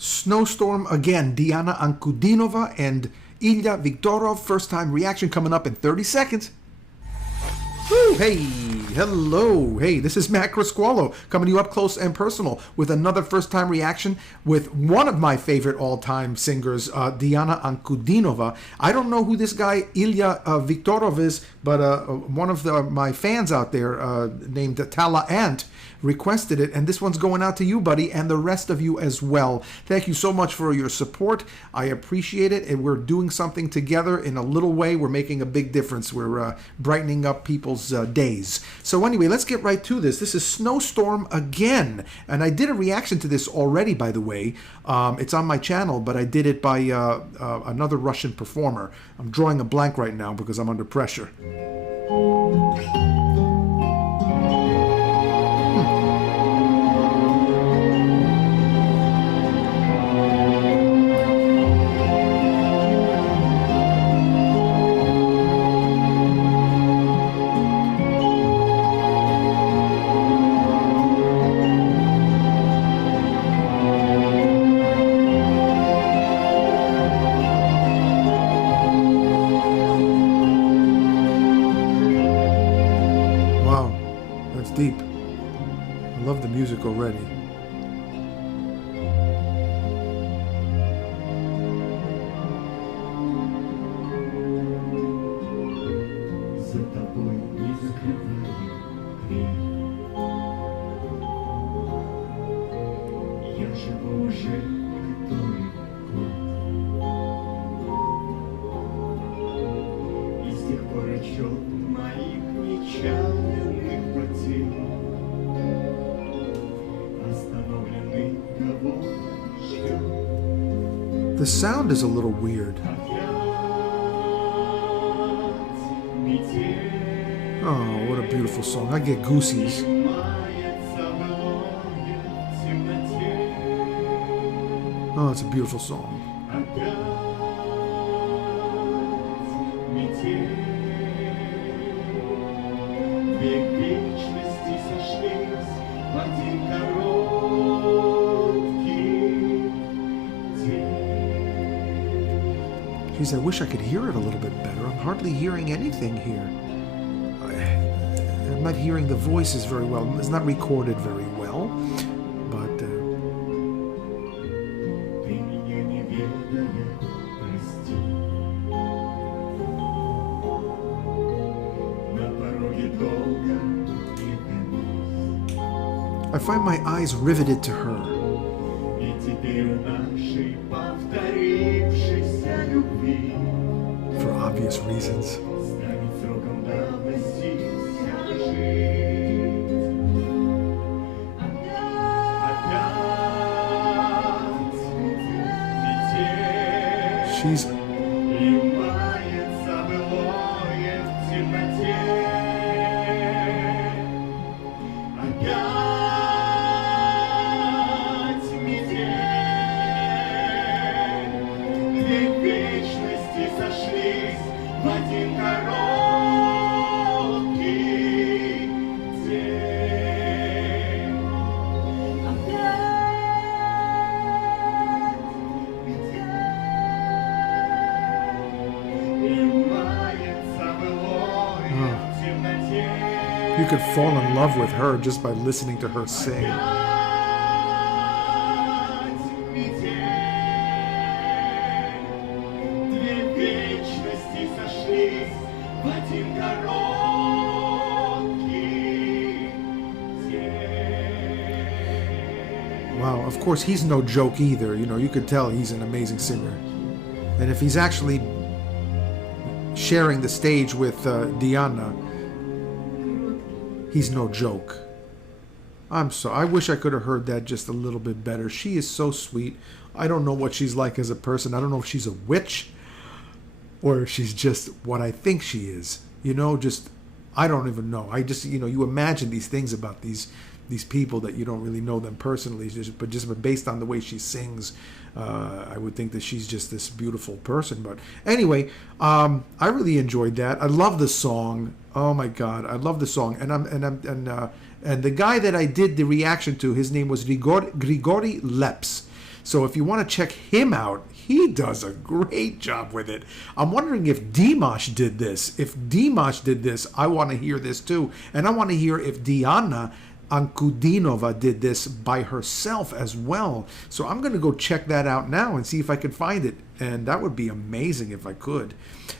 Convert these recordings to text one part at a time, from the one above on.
Snowstorm again. Diana Ankudinova and Ilya Viktorov. First time reaction coming up in 30 seconds. Woo, hey, hello. Hey, this is Matt Criscuolo coming to you up close and personal with another first time reaction with one of my favorite all-time singers, Diana Ankudinova. I don't know who this guy Ilya Viktorov is, but one of my fans out there named Tala Ant requested it, and this one's going out to you, buddy, and the rest of you as well. Thank you so much for your support. I appreciate it, and we're doing something together in a little way. We're making a big difference. We're brightening up people's days. So anyway, let's get right to this. This is Snowstorm again, and I did a reaction to this already, by the way. It's on my channel, but I did it by another Russian performer. I'm drawing a blank right now because I'm under pressure. That's deep. I love the music already. The sound is a little weird. Oh, what a beautiful song. I get goosies. Oh, it's a beautiful song. Geez, I wish I could hear it a little bit better. I'm hardly hearing anything here. I'm not hearing the voices very well. It's not recorded very well, but I find my eyes riveted to her. For obvious reasons. She's you could fall in love with her just by listening to her sing. Wow, of course he's no joke either. You know, you could tell he's an amazing singer. And if he's actually sharing the stage with Diana, he's no joke. I wish I could have heard that just a little bit better. She is so sweet. I don't know what she's like as a person. I don't know if she's a witch or if she's just what I think she is. You know, just, I don't even know. I just, you know, you imagine these things about these people that you don't really know them personally, but just based on the way she sings, I would think that she's just this beautiful person. But anyway, I really enjoyed that. I love the song. Oh my God, I love the song. And the guy that I did the reaction to, his name was Grigory Leps. So if you want to check him out, he does a great job with it. I'm wondering if Dimash did this. If Dimash did this, I want to hear this too. And I want to hear if Diana Ankudinova did this by herself as well. So I'm going to go check that out now and see if I can find it. And that would be amazing if I could.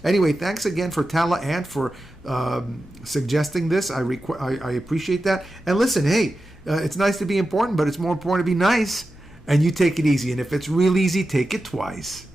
Anyway, thanks again for Tala Ant for suggesting this. I appreciate that. And listen, hey, it's nice to be important, but it's more important to be nice. And you take it easy. And if it's real easy, take it twice.